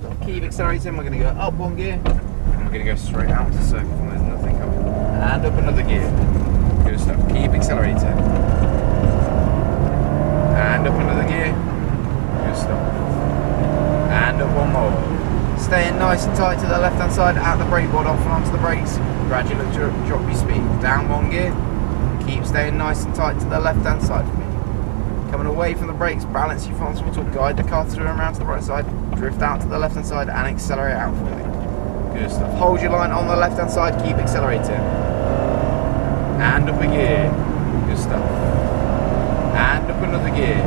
Stop. Keep accelerating. We're going to go up one gear, and we're going to go straight out to circle. There's nothing coming. And up another gear. Good stuff. Keep accelerating. And up another gear. Good stuff. And up one more. Staying nice and tight to the left hand side, out the brake board, off and onto the brakes. Gradually drop your speed. Down one gear. Keep staying nice and tight to the left hand side for me. Coming away from the brakes, balance your front throttle, guide the car through and around to the right side, drift out to the left hand side and accelerate out for me. Good stuff. Hold your line on the left hand side, keep accelerating. And up a gear. Good stuff. And up another gear.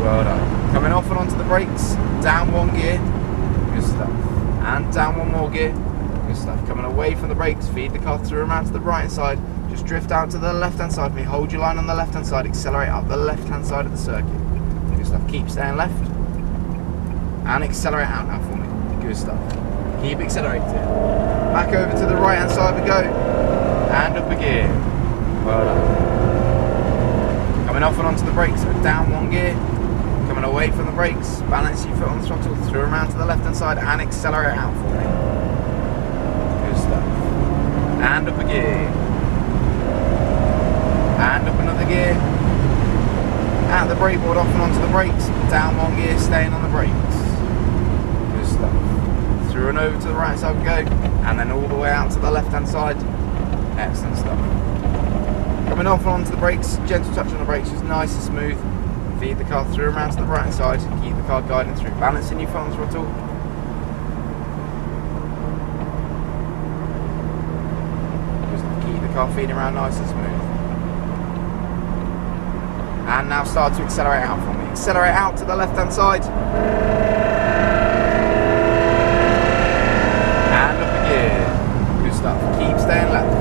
Well done. Coming off and onto the brakes, down one gear. Good stuff. And down one more gear. Good stuff. Coming away from the brakes, feed the car through and around to the right hand side. Just drift out to the left hand side for me. Hold your line on the left hand side, accelerate up the left hand side of the circuit. Good stuff. Keep staying left. And accelerate out now for me. Good stuff. Keep accelerating. Back over to the right hand side we go. And up a gear. Well done. Coming off and onto the brakes, down one gear. Coming away from the brakes, balance your foot on the throttle, through around to the left hand side and accelerate out for me. Good stuff. And up a gear. And up another gear. Out the brake board, off and onto the brakes, down one gear, staying on the brakes. Good stuff. Through and over to the right side we go, and then all the way out to the left hand side. Excellent stuff. Coming off and onto the brakes, gentle touch on the brakes, just nice and smooth. Feed the car through and around to the right hand side, keep the car guiding through, balancing your front throttle. Just keep the car feeding around nice and smooth. And now start to accelerate out for me. Accelerate out to the left hand side. And up a gear. Good stuff. Keep staying left.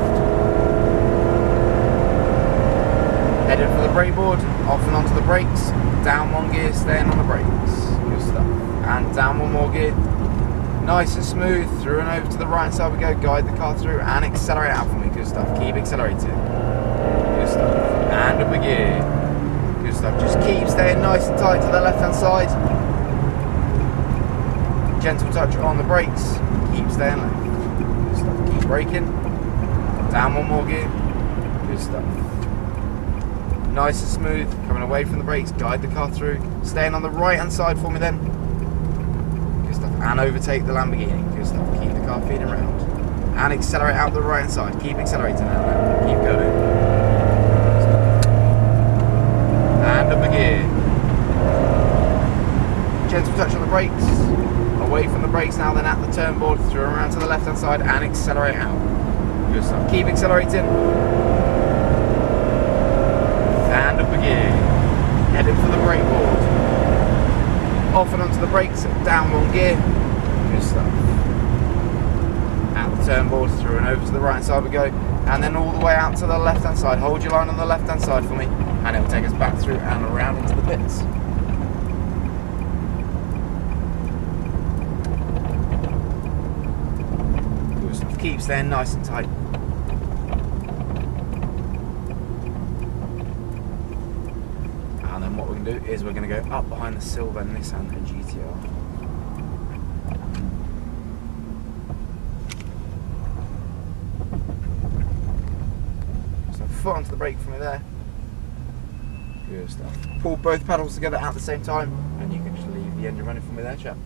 Heading for the brake board, off and onto the brakes. Down one gear, staying on the brakes. Good stuff. And down one more gear. Nice and smooth. Through and over to the right side we go. Guide the car through and accelerate out for me. Good stuff. Keep accelerating. Good stuff. And up a gear. Good stuff. Just keep staying nice and tight to the left hand side. Gentle touch on the brakes. Keep staying left. Good stuff. Keep braking. Down one more gear. Good stuff. Nice and smooth. Coming away from the brakes. Guide the car through. Staying on the right hand side for me then. Good stuff. And overtake the Lamborghini. Good stuff. Keep the car feeding around. And accelerate out the right hand side. Keep accelerating out now. Keep going. And up a gear. Gentle touch on the brakes. Away from the brakes now, then at the turn board, through around to the left hand side and accelerate out. Good stuff. Keep accelerating. And up a gear. Heading for the brake board. Off and onto the brakes, down one gear. Good stuff. At the turn board, through and over to the right hand side we go. And then all the way out to the left hand side. Hold your line on the left hand side for me. And it will take us back through and around into the pits. Good stuff. Keep staying nice and tight. And then what we're going to do is we're going to go up behind the silver Nissan GTR. So foot onto the brake for me there. Good stuff. Pull both pedals together at the same time and you can just leave the engine running for me there, chap.